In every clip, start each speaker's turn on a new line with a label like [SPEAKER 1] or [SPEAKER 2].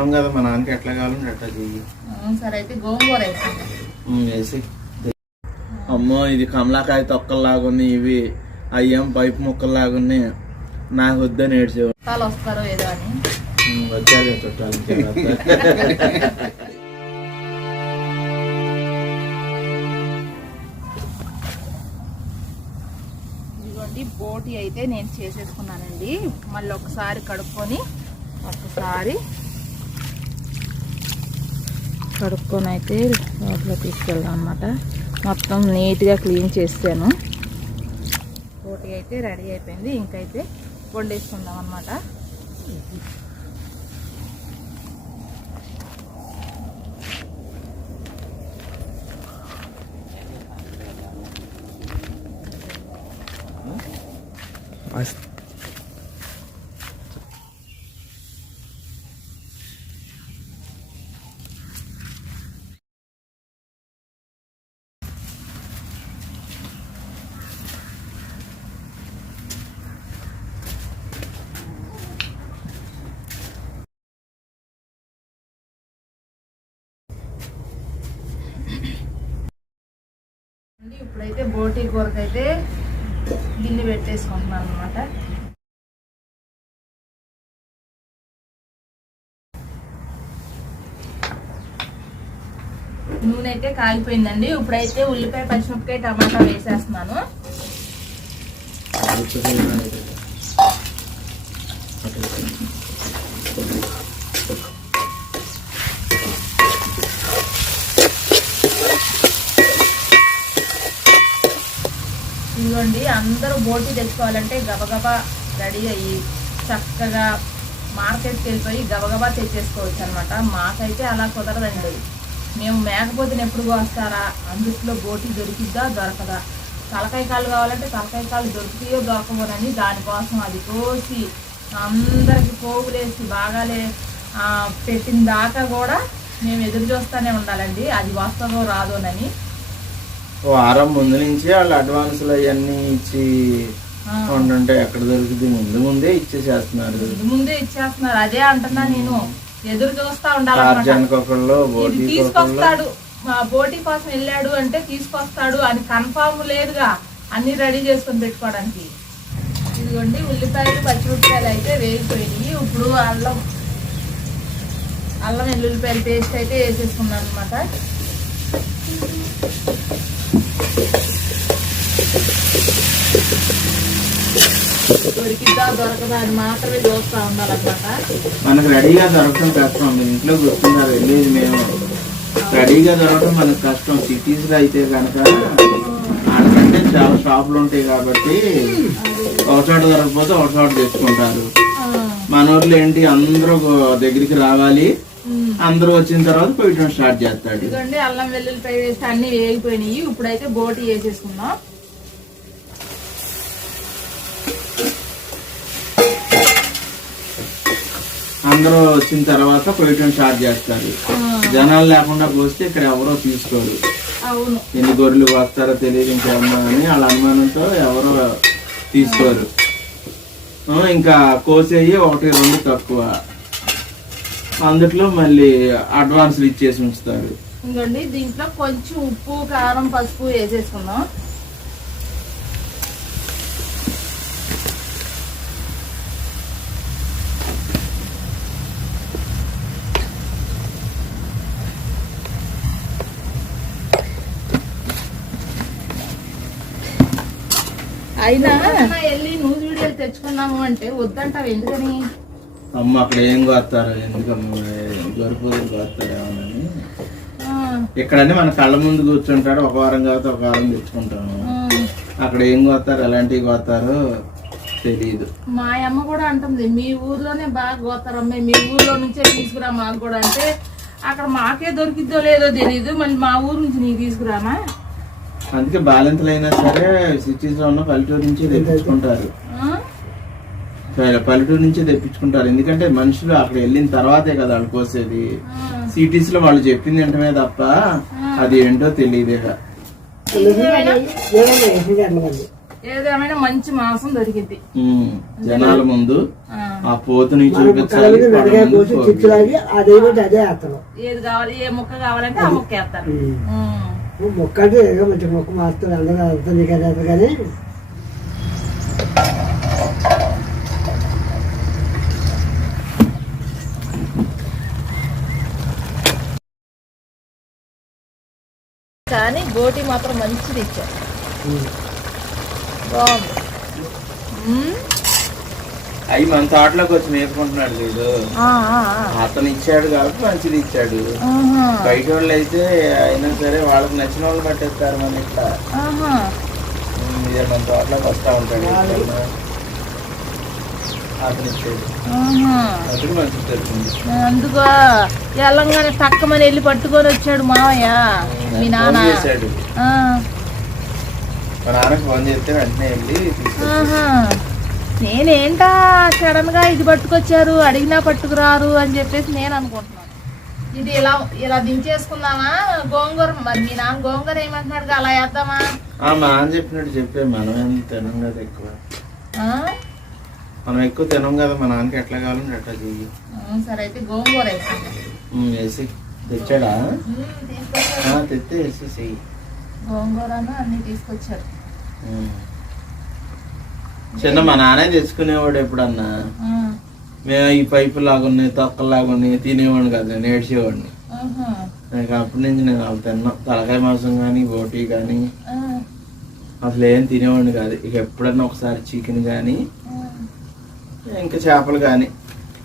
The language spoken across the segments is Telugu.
[SPEAKER 1] అవును కదా మా నాన్నకి ఎట్లా కావాలంటే అట్లా చెయ్యి.
[SPEAKER 2] సరే అయితే గోంగూర
[SPEAKER 1] వేసి. అమ్మో ఇది కమలాకాయ తొక్కల్లాగా ఉన్నాయి ఇవి. అయ్యాం పైపు ముక్కల్లాగా ఉన్నాయి. నాకు వద్దని ఏడ్చేవాడు
[SPEAKER 2] వస్తారో ఏదో అని.
[SPEAKER 1] వచ్చారు చుట్టాలు
[SPEAKER 2] బోటి అయితే నేను చేసేసుకున్నానండి. మళ్ళీ ఒకసారి కడుక్కొని ఒకసారి కడుక్కొని అయితే లోపల తీసుకెళ్దాం అనమాట మొత్తం నీట్గా క్లీన్ చేసాను. బోటి అయితే రెడీ అయిపోయింది. ఇంకైతే వండేసుకుందాం అనమాట ఇప్పుడైతే బోటి కూరకైతే గిన్నె పెట్టేసుకుంటున్నాను అనమాట నూనె అయితే కాగిపోయిందండి ఇప్పుడైతే ఉల్లిపాయ పచ్చిమిరపకాయ టమాటా వేసేస్తున్నాను ఇదిగోండి అందరూ బోటి తెచ్చుకోవాలంటే గబగబా రెడీ అయ్యి చక్కగా మార్కెట్కి వెళ్ళిపోయి గబగబా తెచ్చేసుకోవచ్చు అనమాట మాకైతే అలా కుదరదండి. మేము మేకపోతే ఎప్పుడు వస్తారా అందుట్లో బోటి దొరికిద్దా? దొరకదా? తలకాయ కాళ్ళు కావాలంటే తలకాయ కాళ్ళు దొరుకుతాయో దొరకబోనని దానికోసం అది కోసి అందరికి పోగులేసి బాగాలే పెట్టిన దాకా కూడా మేము ఎదురు చూస్తూనే ఉండాలండి. అది వస్తుందో రాదోనని.
[SPEAKER 1] ఓ వారం ముందు నుంచి వాళ్ళు అడ్వాన్సులు అవన్నీ ఇచ్చి
[SPEAKER 2] ఆ,
[SPEAKER 1] ఉండుంటే ఎక్కడ దొరుకుతుంది ముందు ముందే ఇచ్చేసేస్తున్నారు.
[SPEAKER 2] ముందే ఇచ్చేస్తున్నారు. అదే అంటున్నా నేను. ఎదురు చూస్తా
[SPEAKER 1] ఒకళ్ళు ఒకళ్ళు.
[SPEAKER 2] తీసుకొస్తాడు. మా బోటి కోసం వెళ్ళాడు అంటే తీసుకొస్తాడు అని కన్ఫామ్ లేదుగా. అన్ని రెడీ చేసుకొని పెట్టుకోవడానికి. ఇదిగోండి ఉల్లిపాయలు పచ్చిమిరపకాయలు అయితే వేగిపోయినాయి. ఇప్పుడు అల్లం అల్లం వెల్లుల్లిపాయల పేస్ట్ అయితే వేసేసుకున్నాను అనమాట దొరికిద్దా దొరకదా అని మాత్రమే చూస్తా ఉండాలన్నమాట
[SPEAKER 1] మనకు రెడీగా దొరకడం కష్టం. మీ ఇంట్లో గుర్తున్నారు వెళ్ళేది మేము. రెడీగా దొరకడం మనకు కష్టం. సిటీస్లో అయితే కనుక ఆడకంటే చాలా షాపులు ఉంటాయి కాబట్టి ఒక చోట దొరకకపోతే ఒక చోట తెచ్చుకుంటారు. మన ఊర్లో ఏంటి? అందరూ దగ్గరికి రావాలి. అందరూ వచ్చిన తర్వాత పోయటం స్టార్ట్ చేస్తాడు.
[SPEAKER 2] ఇదిగోండి అల్లం వెల్లుల్లిపాయ వేసి అన్ని వేగిపోయినాయి. ఇప్పుడైతే బోటి వేసేసుకుందాం.
[SPEAKER 1] అందరూ వచ్చిన తర్వాత పోయటం స్టార్ట్ చేస్తారు. జనాలు లేకుండా పోస్తే ఇక్కడ ఎవరో తీసుకోరు.
[SPEAKER 2] అవును.
[SPEAKER 1] ఎన్ని గొర్రెలు వస్తారో తెలియదు ఇంకేమన్నా అని వాళ్ళ అనుమానంతో ఎవరో తీసుకోరు. ఇంకా కోసేయి ఒకటి రెండు తక్కువ. అందుట్లో మళ్ళీ అడ్వాన్స్లు ఇచ్చేసి ఉంచుతారు.
[SPEAKER 2] ఇంకోండి దీంట్లో కొంచెం ఉప్పు కారం పసుపు వేసేసుకుందాం. అయినా వెళ్ళి నూనె వీడియోలు తెచ్చుకున్నాము అంటే వద్దంటావు ఎందుకని?
[SPEAKER 1] అమ్మ అక్కడ ఏం కోస్తారు? ఎందుకమ్మ గొర్రెపోతులు కోస్తారేమోనని
[SPEAKER 2] ఆ,
[SPEAKER 1] ఇక్కడనే మన కళ్ళ ముందు కూర్చుంటాడు ఒక వారం కాబట్టి ఒక వారం తెచ్చుకుంటాము. అక్కడ ఏం కోస్తారు? ఎలాంటివి కోస్తారో? తెలియదు
[SPEAKER 2] మా అమ్మ కూడా అంటుంది మీ ఊర్లోనే బాగా గోతారమ్మే మీ ఊర్లో నుంచే తీసుకురా మాకు కూడా. అంటే అక్కడ మాకే దొరికిద్దో లేదో తెలియదు మళ్ళీ మా ఊరు నుంచి నీకు తీసుకురామా
[SPEAKER 1] అందుకే బాలింతలు అయినా సరే సిటీస్లో ఉన్న పల్లెటూరు నుంచి తెప్పించుకుంటారు. పల్లెటూరు నుంచి తెప్పించుకుంటారు. ఎందుకంటే మనుషులు అక్కడ వెళ్ళిన తర్వాతే కదా వాళ్ళు కోసేది. సిటీస్లో వాళ్ళు చెప్పింది వెంటనే తప్ప అది ఏంటో తెలియదే.
[SPEAKER 2] నిజమేనా? ఏదేమైనా మంచి మాంసం దొరికింది.
[SPEAKER 1] జనాల ముందు
[SPEAKER 2] ఆ,
[SPEAKER 1] పోతుని చూపించాలి
[SPEAKER 3] అదే వేస్తాం
[SPEAKER 2] ఏది కావాలి ఏ ముక్క కావాలంటే ఆ ముక్క వేస్తారు.
[SPEAKER 3] ముక్క అంటే మంచి ముక్క మారుతుంది అందరూ కానీ
[SPEAKER 2] కానీ గోటి మాత్రం మంచిది ఇచ్చారు బాగుంది.
[SPEAKER 1] అవి మన తోటలోకి వచ్చి మేపుకుంటున్నాడు వీడు. అతను ఇచ్చాడు కాబట్టి మంచిది ఇచ్చాడు. బయట వాళ్ళు అయితే అయినా సరే వాళ్ళకి నచ్చిన వాళ్ళు పట్టేస్తారు మన ఇదే మన తోటలోకి వస్తా ఉంటాడు. అతను ఇచ్చాడు.
[SPEAKER 2] ఆహా.
[SPEAKER 1] అతను మంచిది తెలిసింది
[SPEAKER 2] అందుకో ఎల్లంగానే తక్కమని వెళ్ళి పట్టుకొని వచ్చాడు మావయ్య. మీ నాన్న
[SPEAKER 1] ఫోన్ చేశాడు.
[SPEAKER 2] ఆ,
[SPEAKER 1] మా నాన్నకి ఫోన్ చేస్తే వెంటనే వెళ్ళి తీసుకొచ్చాడు.
[SPEAKER 2] ఆహా. నేనేంటా సడన్గా ఇది పట్టుకొచ్చారు అడిగినా పట్టుకురారు అని చెప్పేసి నేను అనుకుంటున్నాను. ఇది ఇలా ఇలా దించేసుకుందామా? గోంగూర మరి మీ నాన్న గోంగూర ఏమంటున్నాడు అలా వేద్దామా?
[SPEAKER 1] మా నాన్న చెప్పినట్టు చెప్పే మనం ఏం తినం కదా ఎక్కువ.
[SPEAKER 2] ఆ?
[SPEAKER 1] మనం ఎక్కువ తినం కదా మా నాన్నకి ఎట్లా కావాలంటే అట్లా చెయ్యి.
[SPEAKER 2] సరే అయితే గోంగూర
[SPEAKER 1] వేసి. తెచ్చాడా? తెస్తే
[SPEAKER 2] గోంగూరను అన్ని తీసుకొచ్చారు.
[SPEAKER 1] చిన్న మా నాన్నే తెచ్చుకునేవాడు ఎప్పుడన్నా? మేము ఈ పైపు లాగున్నాయి తొక్కలాగున్నాయి తినేవాడిని కదా నేను ఏడ్చేవాడిని. నాకు అప్పటి నుంచి నేను అవి తిన్నా. తలకాయ మాంసం కానీ బోటీ కానీ అసలు ఏం తినేవాడిని కాదు. ఇక ఎప్పుడన్నా ఒకసారి చికెన్ కానీ. ఇంకా చేపలు కానీ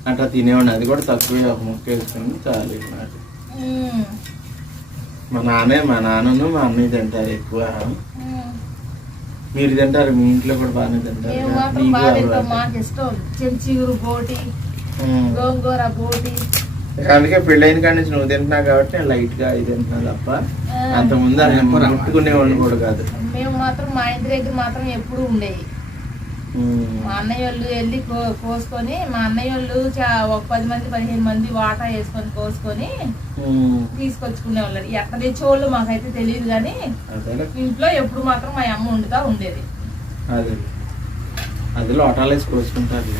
[SPEAKER 1] అట్లా తినేవాడిని. అది కూడా తక్కువే ఒక ముక్క వేసుకుని చాలు మా నాన్నే మా నాన్నను మా అన్నయ్య తింటారు ఎక్కువ. మీరు తింటారు మీ ఇంట్లో కూడా బాగానే తింటారు. మీకు
[SPEAKER 2] ఇష్టం. చెంచీగురు బోటి. గోంగూర బోటి.
[SPEAKER 1] అందుకే పెళ్ళైన కాడి నుంచి నువ్వు తింటున్నావు కాబట్టి నేను లైట్గా ఇది తింటున్నా తప్ప అంత ముందు అది ముట్టుకునేవాడిని కూడా కాదు.
[SPEAKER 2] మేము మాత్రం మా ఇంటి దగ్గర మాత్రం ఎప్పుడు ఉండేవి. మా అన్నయ్య వాళ్ళు వెళ్ళి కోసుకొని మా అన్నయ్య వాళ్ళు ఒక పది మంది పదిహేను మంది వాటా వేసుకొని కోసుకొని. తీసుకొచ్చుకునే వాళ్ళు ఎక్కడ తెచ్చేవాళ్ళు మాకైతే తెలియదు కానీ ఇంట్లో ఎప్పుడు మాత్రం మా అమ్మ వండుతా ఉండేది.
[SPEAKER 1] అదే. అది లోటాలు వేసి కోసుకుంటారు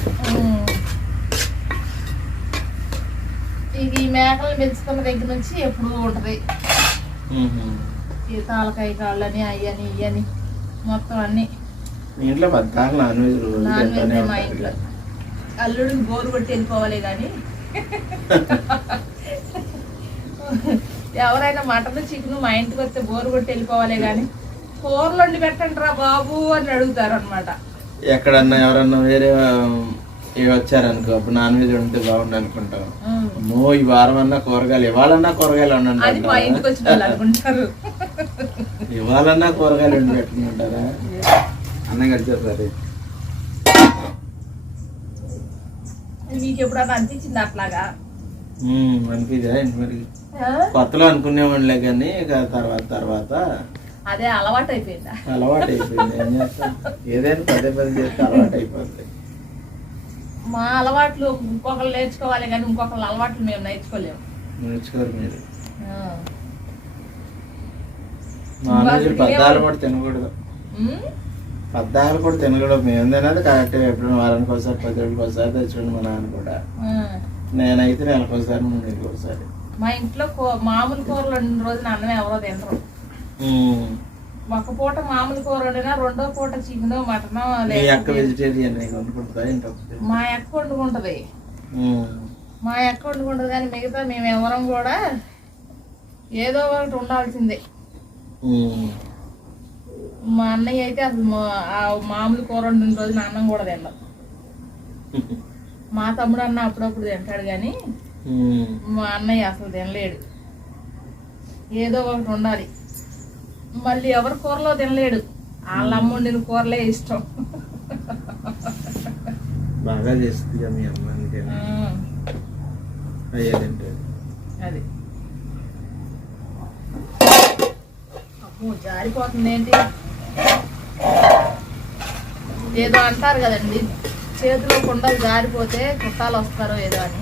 [SPEAKER 2] ఈ మేకలు పెంచుకున్న దగ్గర నుంచి ఎప్పుడు ఉంటది. ఈ తాలకాయ కాళ్ళని అయ్యని ఇయ్యని మొత్తం అన్ని.
[SPEAKER 1] మీ ఇంట్లో పద్దాలు నాన్ వెజ్ రోజు
[SPEAKER 2] నాన్ వెజ్ మా ఇంట్లో. అల్లుడికి బోరు కొట్టి వెళ్ళిపోవాలి కానీ. ఎవరైనా మటన్ చికెన్ మా ఇంటికి వస్తే బోరు కొట్టి వెళ్ళిపోవాలి కానీ. కూరలు వండి పెట్టండి రా బాబు అని అడుగుతారు అనమాట
[SPEAKER 1] ఎక్కడన్నా ఎవరన్నా వేరే ఏ వచ్చారనుకో అప్పుడు నాన్ వెజ్ ఉంటే బాగుండు అనుకుంటాం. అమ్మో ఈ వారం అన్నా కూరగాయలు ఇవ్వాలన్నా కూరగాయలు ఉండండి ఇవ్వాలన్నా కూరగాయలు ఉండి పెట్టుకుంటారా? అన్నయ్య గడిచేస్తారు
[SPEAKER 2] మీకు ఎప్పుడన్నా అనిపించింది అట్లాగా?
[SPEAKER 1] మరి? కొత్తలో అనుకునేవాళ్ళే కానీ ఇక తర్వాత తర్వాత
[SPEAKER 2] అదే అలవాటు అయిపోయిందా
[SPEAKER 1] అలవాటు అయిపోయింది ఏం చేస్తాం? ఏదైనా పదే పదే చేస్తే అలవాటు అయిపోతుంది
[SPEAKER 2] మా అలవాట్లు ఇంకొకరు నేర్చుకోవాలి కానీ ఇంకొకరు అలవాట్లు మేము నేర్చుకోలేము.
[SPEAKER 1] నేర్చుకోరు మీరు.
[SPEAKER 2] తినేవాళ్ళు.
[SPEAKER 1] పద్దాలు కూడా తినకూడదు? పద్దాలు కూడా తినకూడదు మేము తినదు కరెక్ట్ ఎప్పుడు వారానికి ఒకసారి పది రోజులకి ఒకసారి తెచ్చుకోండి మా నాన్న కూడా. నేనైతే నెలకు ఒకసారి మూడు నెలలకు ఒకసారి
[SPEAKER 2] మా ఇంట్లో మామూలు కూరలు వండిన రోజున అన్నం ఎవరో తినరు. ఒక పూట మామూలు కూర వండినా రెండో పూట చికెన్ మటన్
[SPEAKER 1] మీ వెజిటేరియన్ వండుకుంటుందా?
[SPEAKER 2] మా అక్క వండుకుంటది కానీ మిగతా మేము ఎవరం కూడా ఏదో ఒకటి ఉండాల్సిందే. మా అన్నయ్య అయితే అసలు మామూలు కూర వండిన రోజున అన్నం కూడా తినదు మా తమ్ముడు అన్న అప్పుడప్పుడు తింటాడు కానీ. మా అన్నయ్య అసలు తినలేడు. ఏదో ఒకటి ఉండాలి. మళ్ళీ ఎవరి కూరలో తినలేడు. వాళ్ళ అమ్మ వండిన కూరలే ఇష్టం.
[SPEAKER 1] బాగా చేస్తుంది మీ అమ్మ
[SPEAKER 2] అది. అమ్మో జారిపోతుంది ఏంటి? ఏదో అంటారు కదండి. చేతిలో కుండలు జారిపోతే చుట్టాలు వస్తారో ఏదో అని.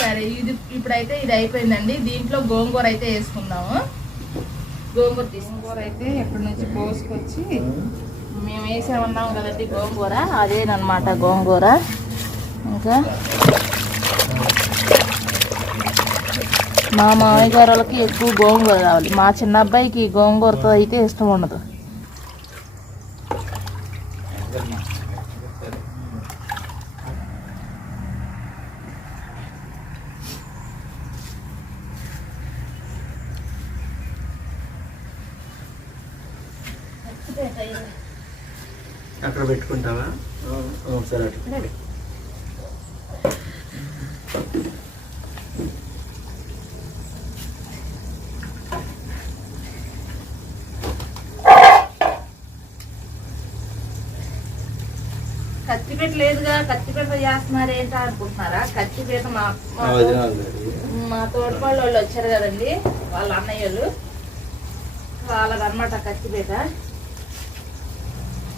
[SPEAKER 2] సరే ఇది ఇప్పుడైతే ఇది అయిపోయిందండి. దీంట్లో గోంగూర అయితే వేసుకుందాము. గోంగూర తీసుకుంగూర అయితే ఎక్కడి నుంచి కోసుకొచ్చి మేము వేసే ఉన్నాం కదండి గోంగూర. అదేనమాట గోంగూర. ఇంకా మా మామయ్య గారు వాళ్ళకి ఎక్కువ గోంగూర కావాలి మా చిన్న అబ్బాయికి గోంగూరతో అయితే ఇష్టం ఉండదు.
[SPEAKER 1] అక్కడ పెట్టుకుంటావా? సరే అటు.
[SPEAKER 2] కత్తిపీట లేదుగా కత్తిపీట చేస్తున్నారు ఏంటా అనుకుంటున్నారా? కత్తిపీట మా మా తోటపాళ్ళు వాళ్ళు వచ్చారు కదండి వాళ్ళ అన్నయ్యలు. వాళ్ళదన్నమాట కత్తిపీట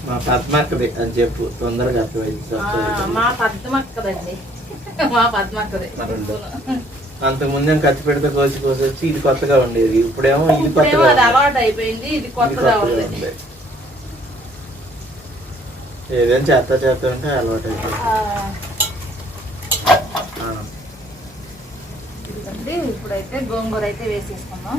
[SPEAKER 1] మా పద్మక్కది అని చెప్పు తొందరగా అర్థమైంది
[SPEAKER 2] మా పద్మక్కదండి. మా పద్మక్కది.
[SPEAKER 1] అంతకుముందు ఏం కత్తి పెడితే కోసి కోసి వచ్చి ఇది కొత్తగా ఉండేది ఇప్పుడేమో ఇది కొత్తగా.
[SPEAKER 2] అలవాటు అయిపోయింది ఇది కొత్తగా ఉంది.
[SPEAKER 1] ఏదైనా చేస్తా చేస్తా ఉంటే అలవాటు అయిపోయింది.
[SPEAKER 2] ఇదిగోండి ఇప్పుడైతే గోంగూర అయితే వేసేసుకున్నాం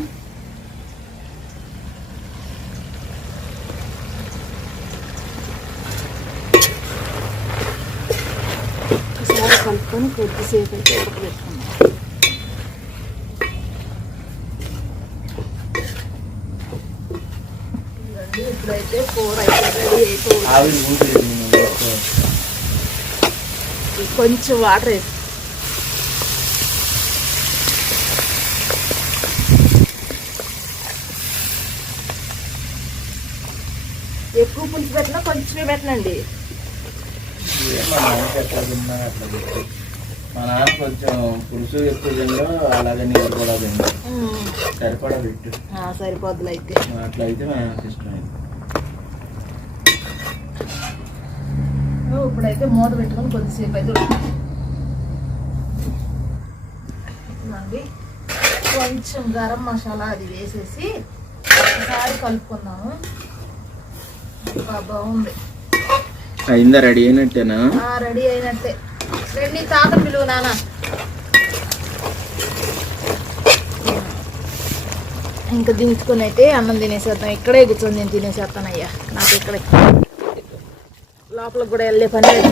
[SPEAKER 2] ఒకసారి కలుపుకొని కొద్దిసేపు అయితే ఉడకబెట్టుకున్నాం ఇదిగోండి, ఇప్పుడైతే కూర అయితే రెడీ అయిపోయింది
[SPEAKER 1] ఆవిరి ఊపిరి
[SPEAKER 2] కొంచెం వాటర్ వేసి. ఎక్కువ పులుసు పెట్టినా కొంచెమే పెట్టనండి.
[SPEAKER 1] మా నాన్న కొంచెం పులుసు ఎక్కువ తిందో అలాగే నీరు కూడా తిందో సరిపడా పెట్టు.
[SPEAKER 2] సరిపోద్దులు అయితే.
[SPEAKER 1] అట్లా అయితే మా నాన్నకి ఇష్టమైంది
[SPEAKER 2] ఇప్పుడైతే మూత పెట్టుకొని కొద్దిసేపు అయితే. ఇదిగోండి. కొంచెం గరం మసాలా అది వేసేసి ఒకసారి కలుపుకుందాము. బాగుంది.
[SPEAKER 1] అయిందా? రెడీ అయినట్టేనా?
[SPEAKER 2] రెడీ అయినట్టే. రండి తాత పిలువు నాన్న. ఇంకా దించుకొని అయితే అన్నం తినేసేద్దాం. ఇక్కడే కూర్చొని నేను తినేసేస్తాను అయ్యా నాకు ఇక్కడే. లోపలికి కూడా వెళ్ళే పని లేదు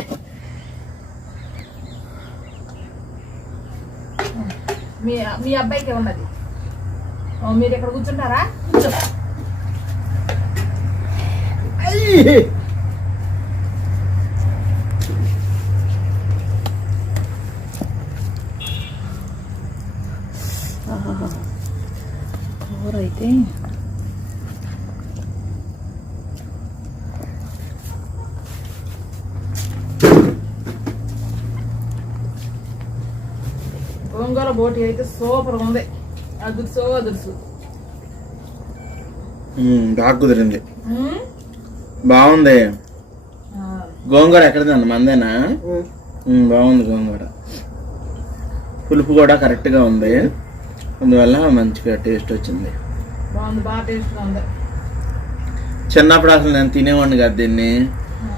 [SPEAKER 2] మీ మీ అబ్బాయికి ఉన్నది ఓ, మీరు ఇక్కడ కూర్చుంటారా కూర్చో కూర అయితే గోంగూర బోటి అయితే సూపర్ ఉంది. అదుర్సో అదుర్సు
[SPEAKER 1] బాగా కుదిరింది? బాగుంది.
[SPEAKER 2] ఆ,
[SPEAKER 1] గోంగూర ఎక్కడిదండి మందేనా? బాగుంది గోంగూర. పులుపు కూడా కరెక్ట్గా ఉంది. అందువల్ల మంచిగా టేస్ట్ వచ్చింది. చిన్నప్పుడు అసలు నేను తినేవాడిని కదా దీన్ని.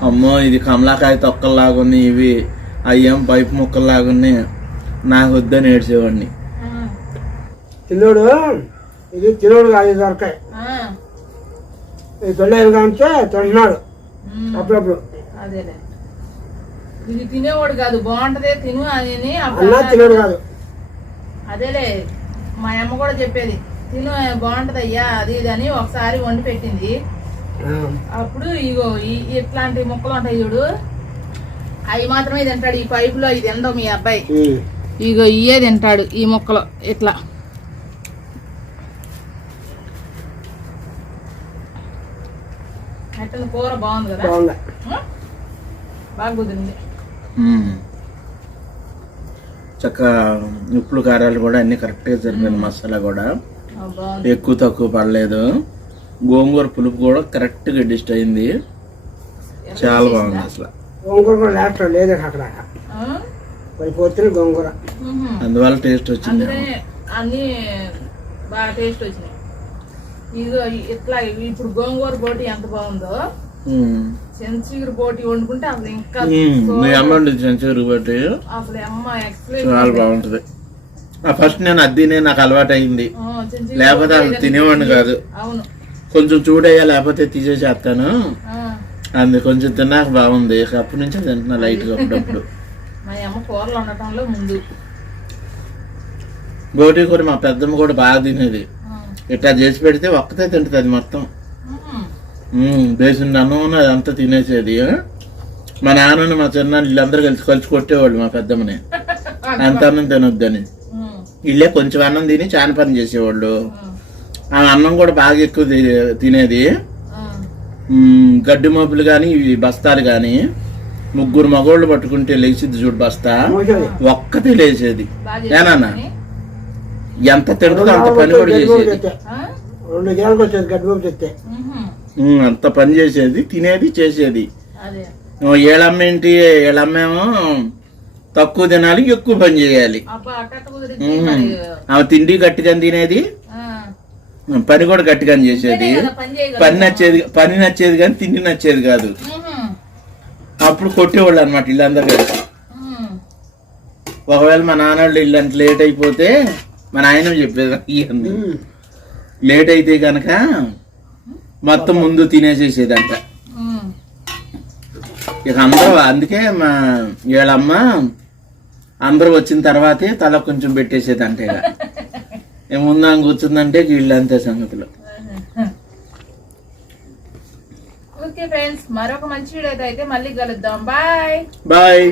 [SPEAKER 1] అమ్మో ఇది కమలాకాయ తొక్కల్లాగా ఉన్నాయి ఇవి అయ్యేం పైపు ముక్కల్లాగా ఉన్నాయి నాకు వద్దని ఏడ్చేవాడిని.
[SPEAKER 2] ఆ,
[SPEAKER 3] తిన్నోడు ఇది తినోడు కాదు ఇది దొరకాయ
[SPEAKER 2] ఆ,
[SPEAKER 3] ఈ తొండ కాంటే తింటున్నాడు
[SPEAKER 2] ఉమ్,
[SPEAKER 3] అప్పుడప్పుడు.
[SPEAKER 2] అదేలే. ఇది తినేవాడు కాదు బాగుంటదే తిను అని
[SPEAKER 3] అన్నా తినోడు కాదు.
[SPEAKER 2] అదేలే మా అమ్మ కూడా చెప్పేది తిను బాగుంటది అయ్యా అది ఇది అని ఒకసారి వండి పెట్టింది.
[SPEAKER 3] ఆ,
[SPEAKER 2] అప్పుడు ఇగో ఇట్లాంటి ముక్కలు ఉంటాయి చూడు అవి మాత్రమే తింటాడు ఈ పైపులో ఇది ఎండో మీ అబ్బాయి. ఇగో ఇయే తింటాడు ఈ ముక్కలు ఇట్లా. కూర బాగుంది కదా? బాగా కుదిరింది.
[SPEAKER 1] చక్కగా ఉప్పులు కారాలు కూడా అన్ని కరెక్ట్గా సరిపోయింది మసాలా కూడా. ఎక్కువ తక్కువ పడలేదు. గోంగూర పులుపు కూడా కరెక్ట్గా డిస్ట్ అయింది. చాలా బాగుంది అసలు.
[SPEAKER 3] గోంగూర కూడా అక్కడ. పోతుంది గోంగూర.
[SPEAKER 1] అందువల్ల టేస్ట్ వచ్చింది.
[SPEAKER 2] అన్ని బాగా టేస్ట్ వచ్చినాయి. ఇదిగో ఇట్లా ఇప్పుడు గోంగూర బోటి ఎంత బాగుందో. చెంచీరు బోటి వండుకుంటే అసలు ఇంకా
[SPEAKER 1] మీ అమ్మ వండింది చెంచూరు బట్టి
[SPEAKER 2] అసలు అమ్మ ఎక్స్ప్లెయిన్
[SPEAKER 1] చాలా బాగుంటది. ఆ ఫస్ట్ నేను అద్దినే నాకు అలవాటు అయింది లేకపోతే అది తినేవాడిని కాదు.
[SPEAKER 2] అవును.
[SPEAKER 1] కొంచెం చూడయ్యా లేకపోతే తీసేసేస్తాను.
[SPEAKER 2] ఆ,
[SPEAKER 1] అది కొంచెం తిన్నాక బాగుంది. అప్పటి నుంచి తింటున్నా లైట్గా అప్పుడప్పుడు
[SPEAKER 2] మా అమ్మ కూరలు ఉండటంలో ముందు.
[SPEAKER 1] బోటి కూడా మా పెద్దమ్మ కూడా బాగా తినేది. ఇట్లా చేసి పెడితే ఒక్కతే తింటది మొత్తం. వేసిన అన్నం అదంతా తినేసేది మా నాన్నని మా చిన్న వీళ్ళందరూ కలిసి కలిసి కొట్టేవాళ్ళు మా పెద్దమ్మని. అంత అన్నం తినొద్దని. వీళ్ళే కొంచెం అన్నం తిని చాలా పని చేసేవాళ్ళు. ఆ అన్నం కూడా బాగా ఎక్కువ తినేది. గడ్డి మోపులు కానీ ఇవి బస్తాలు కానీ ముగ్గురు మగోళ్ళు పట్టుకుంటే లేచిద్ది చూడు బస్తా. ఒక్కతే లేచేది.
[SPEAKER 2] చేసింది.
[SPEAKER 1] ఎంత తింటుందో అంత పని కూడా చేసేది. అంత పని చేసేది తినేది చేసేది.
[SPEAKER 2] అదే.
[SPEAKER 1] ఏళ్ళమ్మ ఏంటి? ఏళ్ళమ్మేమో తక్కువ తినాలి ఎక్కువ పని చేయాలి. ఆమె తిండి గట్టిగా తినేది.
[SPEAKER 2] ఆ,
[SPEAKER 1] పని కూడా గట్టిగా చేసేది.
[SPEAKER 2] పని
[SPEAKER 1] నచ్చేది పని నచ్చేది కానీ తిండి నచ్చేది కాదు. అప్పుడు కొట్టేవాళ్ళు అనమాట ఇల్లందరూ కలిసి. ఒకవేళ మా నాన్నోళ్ళు ఇల్లు అంత లేట్ అయిపోతే మా నాయన చెప్పేది లేట్ అయితే గనక మొత్తం ముందు తినేసేసేదంట. ఇక అందరూ అందుకే మా వీళ్ళమ్మ అందరూ వచ్చిన తర్వాతే తల కొంచెం పెట్టేసేదంట ఇక. ఇక ముందు ఆమె కూర్చుందంటే వీళ్ళు అంతే సంగతులు.
[SPEAKER 2] ఓకే ఫ్రెండ్స్ మరొక మంచి వీడియో అయితే మళ్ళీ కలుద్దాం. Bye
[SPEAKER 1] bye